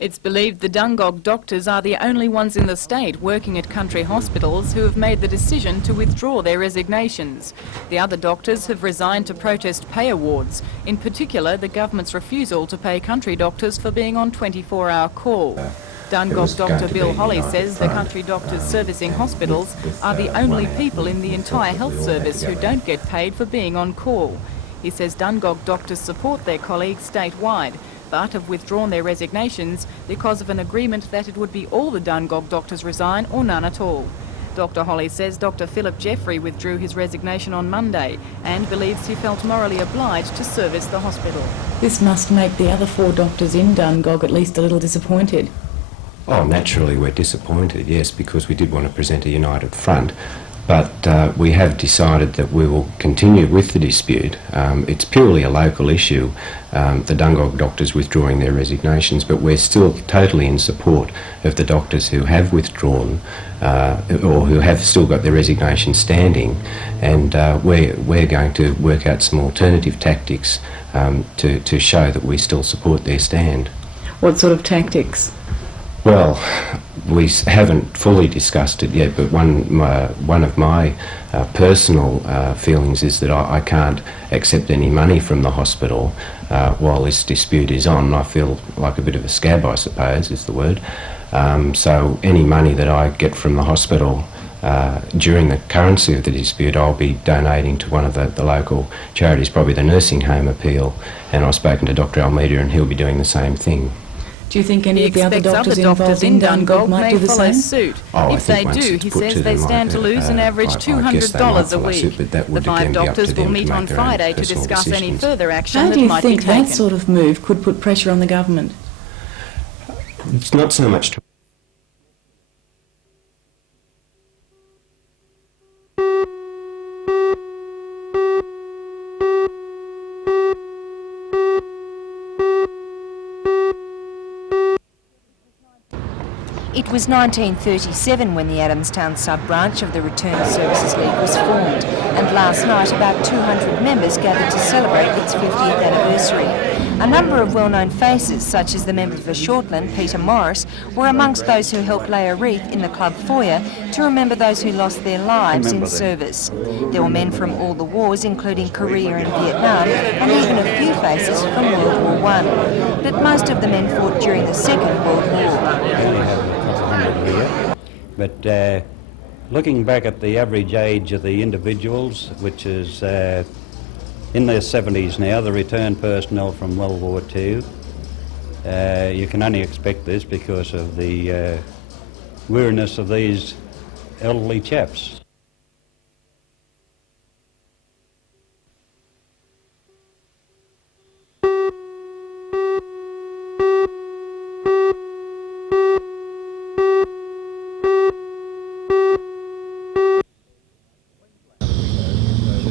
It's believed the Dungog doctors are the only ones in the state working at country hospitals who have made the decision to withdraw their resignations. The other doctors have resigned to protest pay awards, in particular the government's refusal to pay country doctors for being on 24-hour call. Dungog Dr Bill Holly says the country doctors servicing hospitals are the only people in the entire health service who don't get paid for being on call. He says Dungog doctors support their colleagues statewide, but have withdrawn their resignations because of an agreement that it would be all the Dungog doctors resign or none at all. Dr Holly says Dr Philip Jeffrey withdrew his resignation on Monday and believes he felt morally obliged to service the hospital. This must make the other 4 doctors in Dungog at least a little disappointed. Oh, naturally we're disappointed, yes, because we did want to present a united front. But we have decided that we will continue with the dispute. It's purely a local issue, the Dungog doctors withdrawing their resignations, but we're still totally in support of the doctors who have withdrawn or who have still got their resignation standing, and we're going to work out some alternative tactics to show that we still support their stand. What sort of tactics? Well, we haven't fully discussed it yet, but one of my personal feelings is that I can't accept any money from the hospital while this dispute is on. I feel like a bit of a scab, I suppose, is the word. So any money that I get from the hospital during the currency of the dispute, I'll be donating to one of the local charities, probably the Nursing Home Appeal, and I've spoken to Dr Almeida and he'll be doing the same thing. Do you think any of the other doctors involved in Dungog might do the same? Suit. If they do, he says they stand to lose an average $200 a week. The 5 doctors will meet on Friday to discuss any further action that might be taken. How do you think that sort of move could put pressure on the government? It's not so much to... It was 1937 when the Adamstown sub-branch of the Return Services League was formed, and last night about 200 members gathered to celebrate its 50th anniversary. A number of well-known faces, such as the member for Shortland, Peter Morris, were amongst those who helped lay a wreath in the club foyer to remember those who lost their lives in service. There were men from all the wars, including Korea and Vietnam, and even a few faces from World War I. But most of the men fought during the Second World War. But looking back at the average age of the individuals, which is in their 70s now, the return personnel from World War II, you can only expect this because of the weariness of these elderly chaps.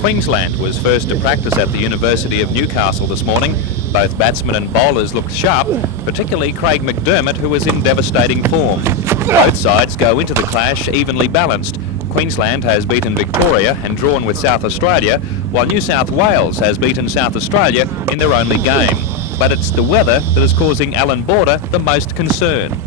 Queensland was first to practice at the University of Newcastle this morning. Both batsmen and bowlers looked sharp, particularly Craig McDermott, who was in devastating form. Both sides go into the clash evenly balanced. Queensland has beaten Victoria and drawn with South Australia, while New South Wales has beaten South Australia in their only game. But it's the weather that is causing Alan Border the most concern.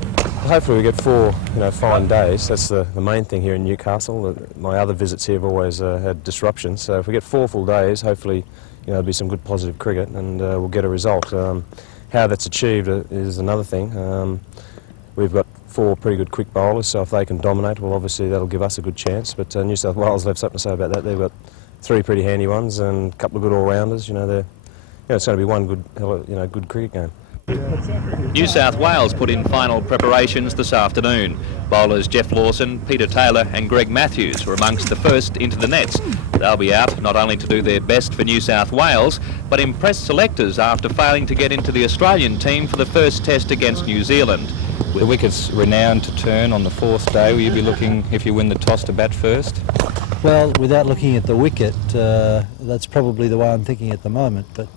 Hopefully we get 4 fine days. That's the main thing here in Newcastle. My other visits here have always had disruptions, so if we get 4 full days, hopefully there'll be some good positive cricket and we'll get a result. How that's achieved is another thing. We've got 4 pretty good quick bowlers, so if they can dominate, well obviously that'll give us a good chance, but New South Wales have something to say about that. They've got 3 pretty handy ones and a couple of good all-rounders. It's going to be one good, good cricket game. New South Wales put in final preparations this afternoon. Bowlers Jeff Lawson, Peter Taylor and Greg Matthews were amongst the first into the nets. They'll be out not only to do their best for New South Wales, but impress selectors after failing to get into the Australian team for the first test against New Zealand. The wicket's renowned to turn on the 4th day. Will you be looking, if you win the toss, to bat first? Well, without looking at the wicket, that's probably the way I'm thinking at the moment, but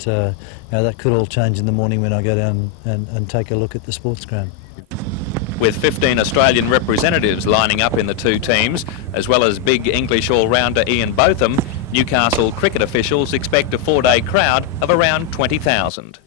that could all change in the morning when I go down and take a look at the sports ground. With 15 Australian representatives lining up in the 2 teams, as well as big English all-rounder Ian Botham, Newcastle cricket officials expect a 4-day crowd of around 20,000.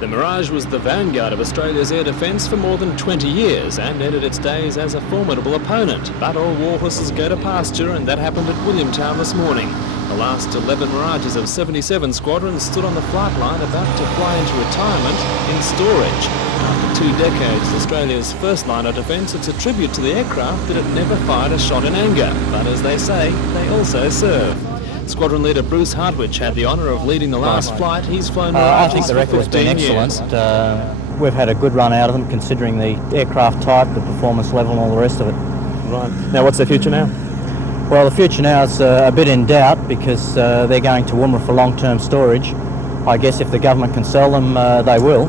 The Mirage was the vanguard of Australia's air defence for more than 20 years and ended its days as a formidable opponent. But all war horses go to pasture, and that happened at Williamtown this morning. The last 11 Mirages of 77 Squadron stood on the flight line about to fly into retirement in storage. After 2 decades, Australia's first line of defence, it's a tribute to the aircraft that it never fired a shot in anger. But as they say, they also serve. Squadron leader Bruce Hartwich had the honour of leading the last flight. He's flown I think Mirages the for record's been 15 years. excellent. We've had a good run out of them considering the aircraft type, the performance level and all the rest of it. Right. Now what's their future now? Well, the future now is a bit in doubt because they're going to Woomera for long-term storage. I guess if the government can sell them, they will.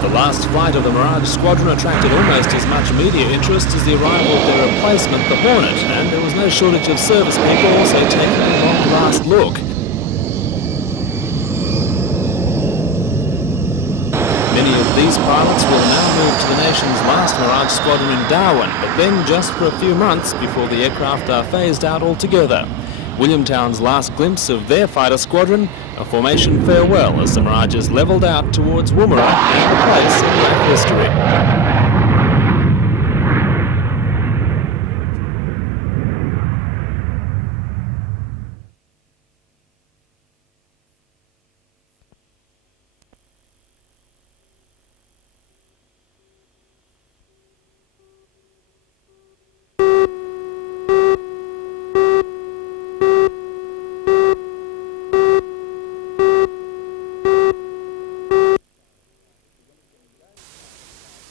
The last flight of the Mirage Squadron attracted almost as much media interest as the arrival of their replacement, the Hornet, and there was no shortage of service people also taking a long last look. Many of these pilots will now move to the nation's last Mirage Squadron in Darwin, but then just for a few months before the aircraft are phased out altogether. Williamtown's last glimpse of their fighter squadron, a formation farewell as the Mirages levelled out towards Woomera and a place in RAF history.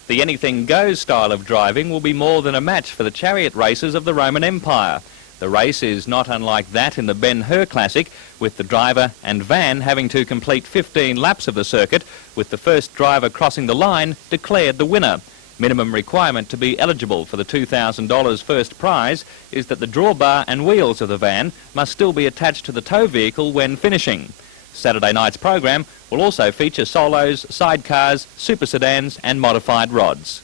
The anything goes style of driving will be more than a match for the chariot races of the Roman Empire. The race is not unlike that in the Ben-Hur Classic, with the driver and van having to complete 15 laps of the circuit, with the first driver crossing the line declared the winner. Minimum requirement to be eligible for the $2,000 first prize is that the drawbar and wheels of the van must still be attached to the tow vehicle when finishing. Saturday night's program will also feature solos, sidecars, super sedans and modified rods.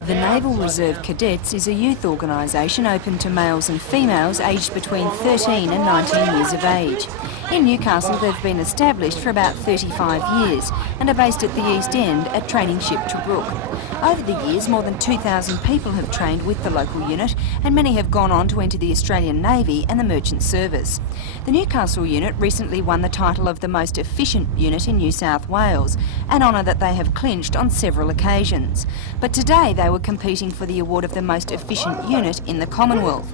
The Naval Reserve Cadets is a youth organisation open to males and females aged between 13 and 19 years of age. In Newcastle, they've been established for about 35 years and are based at the East End at training ship Tobruk. Over the years, more than 2,000 people have trained with the local unit, and many have gone on to enter the Australian Navy and the Merchant Service. The Newcastle unit recently won the title of the most efficient unit in New South Wales, an honour that they have clinched on several occasions. But today they were competing for the award of the most efficient unit in the Commonwealth.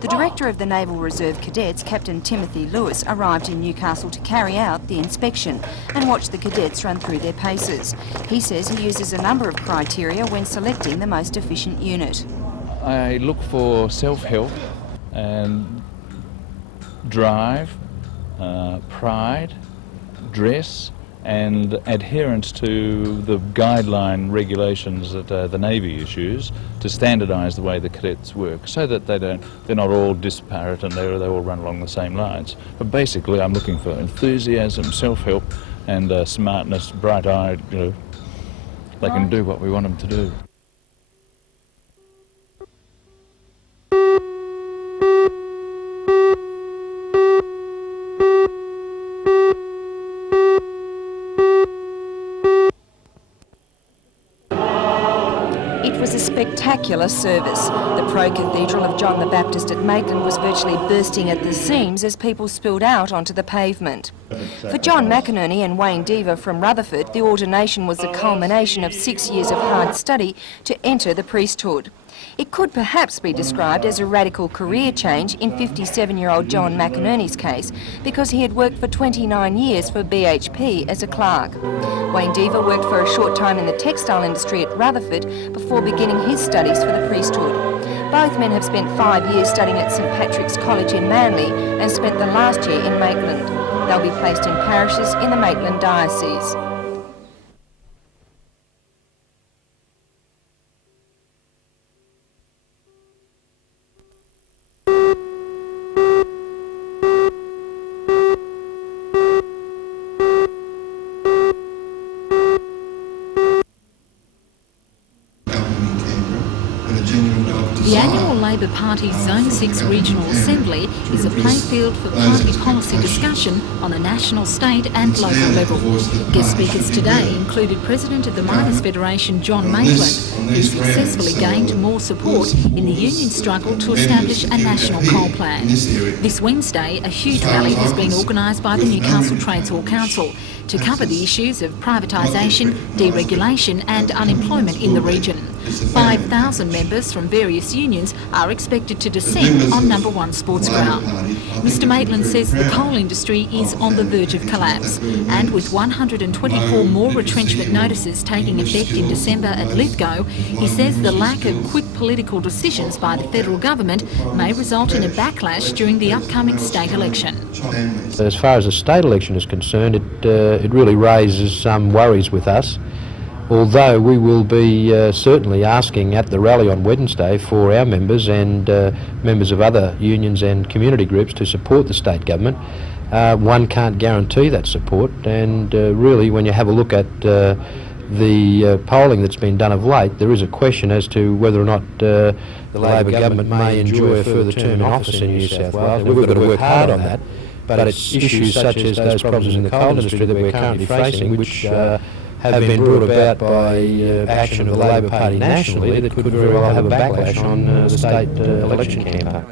The Director of the Naval Reserve Cadets, Captain Timothy Lewis, arrived in Newcastle to carry out the inspection and watch the cadets run through their paces. He says he uses a number of criteria when selecting the most efficient unit. I look for self-help and drive, pride, dress and adherence to the guideline regulations that the Navy issues to standardise the way the cadets work, so that they're not all disparate and they all run along the same lines. But basically I'm looking for enthusiasm, self-help and smartness, bright-eyed, they can do what we want them to do. It was a spectacular service. The pro-cathedral of John the Baptist at Maitland was virtually bursting at the seams as people spilled out onto the pavement. For John McInerney and Wayne Deaver from Rutherford, the ordination was the culmination of 6 years of hard study to enter the priesthood. It could perhaps be described as a radical career change in 57-year-old John McInerney's case, because he had worked for 29 years for BHP as a clerk. Wayne Deaver worked for a short time in the textile industry at Rutherford before beginning his studies for the priesthood. Both men have spent 5 years studying at St Patrick's College in Manly and spent the last year in Maitland. They'll be placed in parishes in the Maitland Diocese. The annual Labor Party's Zone 6 Regional Assembly is a playfield for party policy discussion on a national, state and local level. Guest speakers today included President of the Miners Federation John Maitland, who successfully gained more support in the union's struggle to establish a national coal plan. This Wednesday, a huge rally has been organised by the Newcastle Trades Hall Council to cover the issues of privatisation, deregulation and unemployment in the region. 5,000 members from various unions are expected to descend on Number 1 Sports Ground. Mr Maitland says the coal industry is on the verge of collapse, and with 124 more retrenchment notices taking effect in December at Lithgow, he says the lack of quick political decisions by the federal government may result in a backlash during the upcoming state election. As far as the state election is concerned, it really raises some worries with us, although we will be certainly asking at the rally on Wednesday for our members and members of other unions and community groups to support the state government. One can't guarantee that support, and really when you have a look at the polling that's been done of late, there is a question as to whether or not the Labor government may enjoy a further term in office in New South Wales. We've got to work hard on that, but it's issues such as those problems in the coal industry that we're currently facing, which have been brought about by action of the Labor Party nationally, that could very well have a backlash on the state election campaign.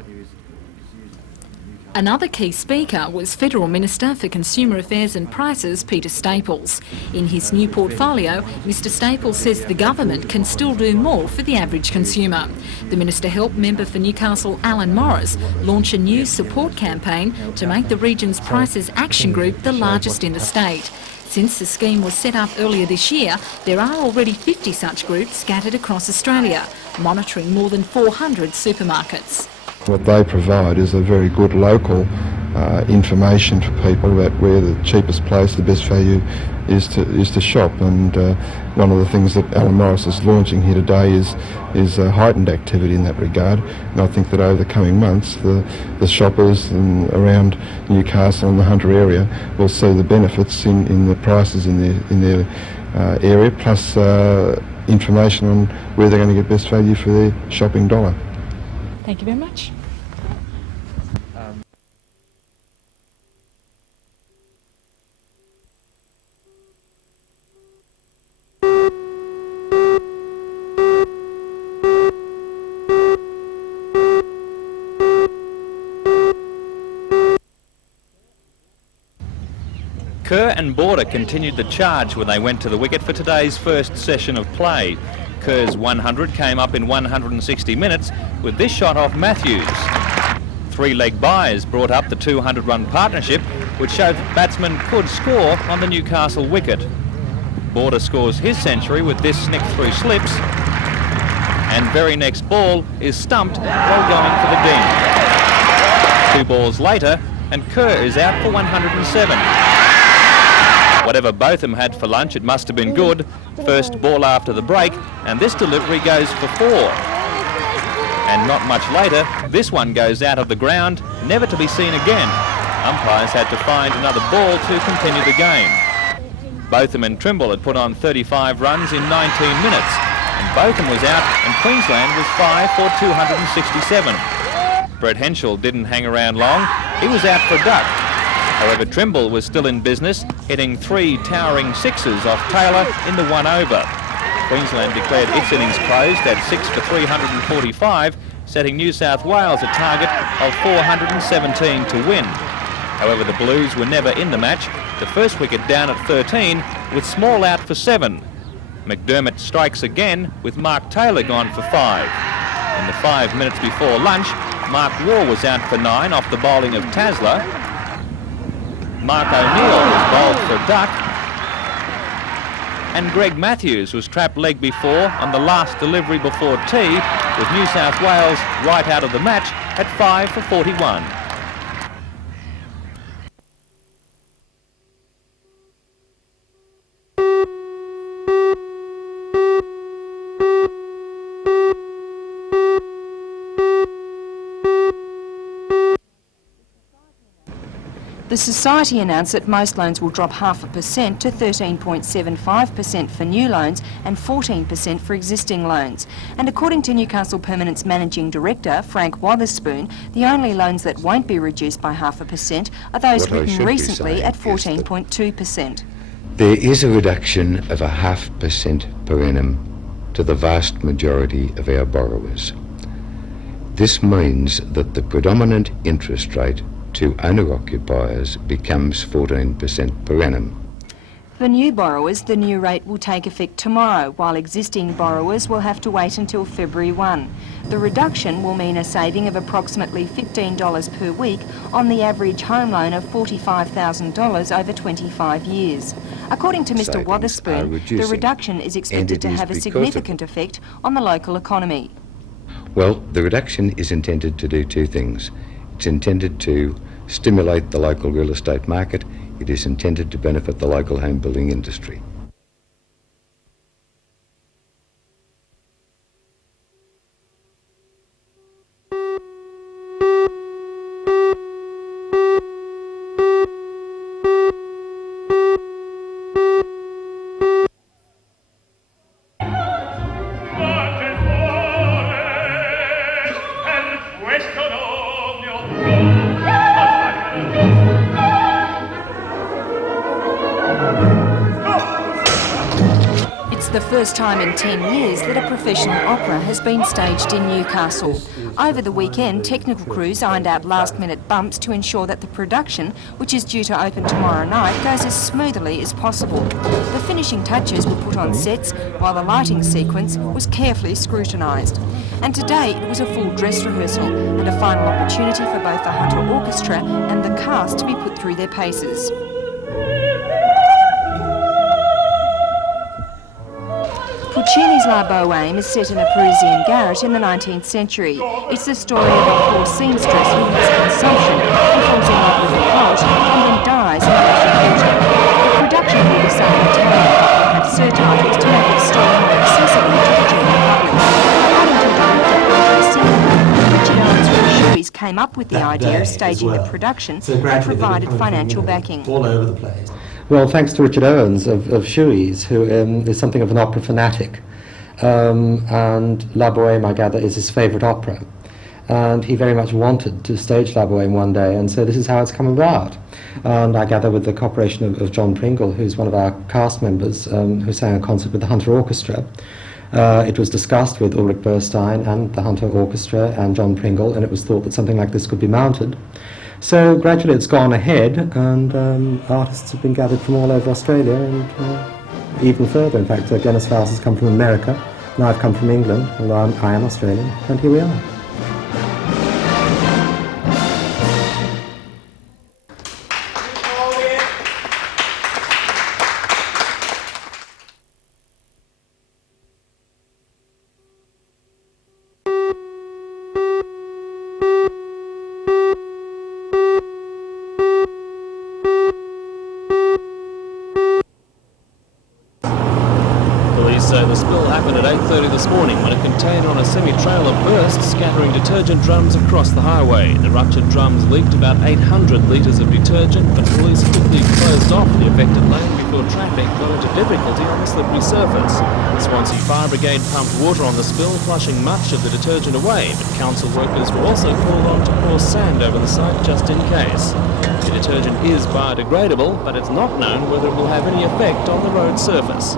Another key speaker was Federal Minister for Consumer Affairs and Prices, Peter Staples. In his new portfolio, Mr Staples says the government can still do more for the average consumer. The Minister helped member for Newcastle, Alan Morris, launch a new support campaign to make the region's Prices Action Group the largest in the state. Since the scheme was set up earlier this year, there are already 50 such groups scattered across Australia, monitoring more than 400 supermarkets. What they provide is a very good local information for people about where the cheapest place, the best value is to shop. And one of the things that Alan Morris is launching here today is heightened activity in that regard. And I think that over the coming months, the shoppers around Newcastle and the Hunter area will see the benefits in the prices in their area, plus information on where they're going to get best value for their shopping dollar. Thank you very much. Kerr and Border continued the charge when they went to the wicket for today's first session of play. Kerr's 100 came up in 160 minutes with this shot off Matthews. Three-leg byes brought up the 200-run partnership, which showed that batsmen could score on the Newcastle wicket. Border scores his century with this snick through slips, and very next ball is stumped while going for the ding. 2 balls later, and Kerr is out for 107. Whatever Botham had for lunch, it must have been good. First ball after the break, and this delivery goes for 4. And not much later, this one goes out of the ground, never to be seen again. Umpires had to find another ball to continue the game. Botham and Trimble had put on 35 runs in 19 minutes, and Botham was out and Queensland was 5 for 267. Brett Henschel didn't hang around long, he was out for a duck. However, Trimble was still in business, hitting 3 towering sixes off Taylor in the 1 over. Queensland declared its innings closed at 6 for 345, setting New South Wales a target of 417 to win. However, the Blues were never in the match, the first wicket down at 13 with Small out for 7. McDermott strikes again with Mark Taylor gone for 5. In the 5 minutes before lunch, Mark Waugh was out for 9 off the bowling of Tasler. Mark O'Neill was bowled for a duck, and Greg Matthews was trapped leg before on the last delivery before tea, with New South Wales right out of the match at 5 for 41. The The Society announced that most loans will drop 0.5% to 13.75% for new loans and 14% for existing loans. And according to Newcastle Permanent's Managing Director, Frank Wotherspoon, the only loans that won't be reduced by 0.5% are those written recently at 14.2%. There is a reduction of 0.5% per annum to the vast majority of our borrowers. This means that the predominant interest rate to owner-occupiers becomes 14% per annum. For new borrowers, the new rate will take effect tomorrow, while existing borrowers will have to wait until February 1. The reduction will mean a saving of approximately $15 per week on the average home loan of $45,000 over 25 years. According to Mr. Wotherspoon, the reduction is expected to have a significant effect on the local economy. Well, the reduction is intended to do two things. It's intended to stimulate the local real estate market. It is intended to benefit the local home building industry. The first time in 10 years that a professional opera has been staged in Newcastle. Over the weekend, technical crews ironed out last-minute bumps to ensure that the production, which is due to open tomorrow night, goes as smoothly as possible. The finishing touches were put on sets, while the lighting sequence was carefully scrutinised. And today it was a full dress rehearsal and a final opportunity for both the Hunter Orchestra and the cast to be put through their paces. Puccini's La Bohème is set in a Parisian garret in the 19th century. It's the story of a poor seamstress who has consumption, who falls in love with a poet and then dies in electrocution. The production will be sung in Italian and have surtitles to make the story more accessible to the general public. According to director Andre Singer, Richard Owens from Shoeys came up with the idea of staging the production and provided financial backing. All over the place. Well, thanks to Richard Owens of Shoeys, who is something of an opera fanatic, and La Bohème, I gather, is his favourite opera, and he very much wanted to stage La Bohème one day, and so this is how it's come about. And I gather with the cooperation of John Pringle, who's one of our cast members, who sang a concert with the Hunter Orchestra. It was discussed with Ulrich Burstein and the Hunter Orchestra and John Pringle, and it was thought that something like this could be mounted. So gradually it's gone ahead, and artists have been gathered from all over Australia and even further. In fact, Glenys Faust has come from America, and I've come from England, although I am Australian, and here we are. So the spill happened at 8:30 this morning when a container on a semi-trailer burst, scattering detergent drums across the highway. The ruptured drums leaked about 800 litres of detergent, but police quickly closed off the affected lane before traffic got into difficulty on the slippery surface. The Swansea Fire Brigade pumped water on the spill, flushing much of the detergent away, but council workers were also called on to pour sand over the site just in case. The detergent is biodegradable, but it's not known whether it will have any effect on the road surface.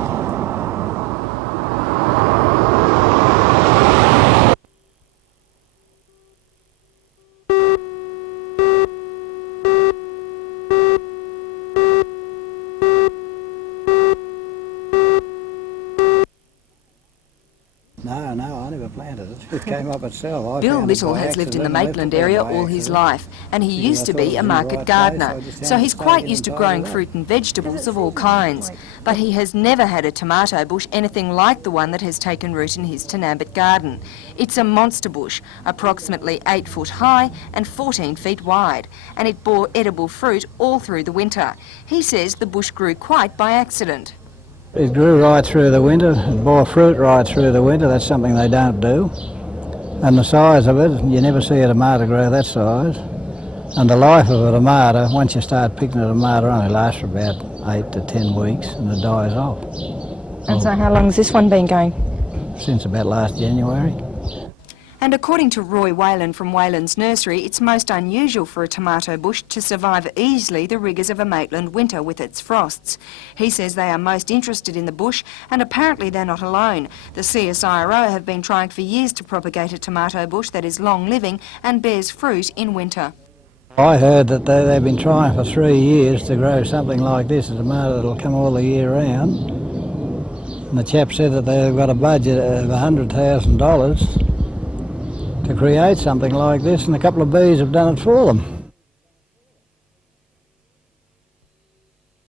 No, I never planted it. It came up itself. Bill Little has lived in the Maitland area all his life, and he used to be a market gardener, so he's quite used to growing fruit and vegetables of all kinds. But he has never had a tomato bush anything like the one that has taken root in his Tanambit garden. It's a monster bush, approximately 8 foot high and 14 feet wide, and it bore edible fruit all through the winter. He says the bush grew quite by accident. It grew right through the winter, it bore fruit right through the winter. That's something they don't do. And the size of it, you never see a tomato grow that size. And the life of a tomato, once you start picking a tomato, only lasts for about 8 to 10 weeks and it dies off. And so how long has this one been going? Since about last January. And according to Roy Whalen from Whalen's Nursery, it's most unusual for a tomato bush to survive easily the rigours of a Maitland winter with its frosts. He says they are most interested in the bush, and apparently they're not alone. The CSIRO have been trying for years to propagate a tomato bush that is long-living and bears fruit in winter. I heard that they've been trying for 3 years to grow something like this, a tomato that'll come all the year round. And the chap said that they've got a budget of $100,000 to create something like this, and a couple of bees have done it for them.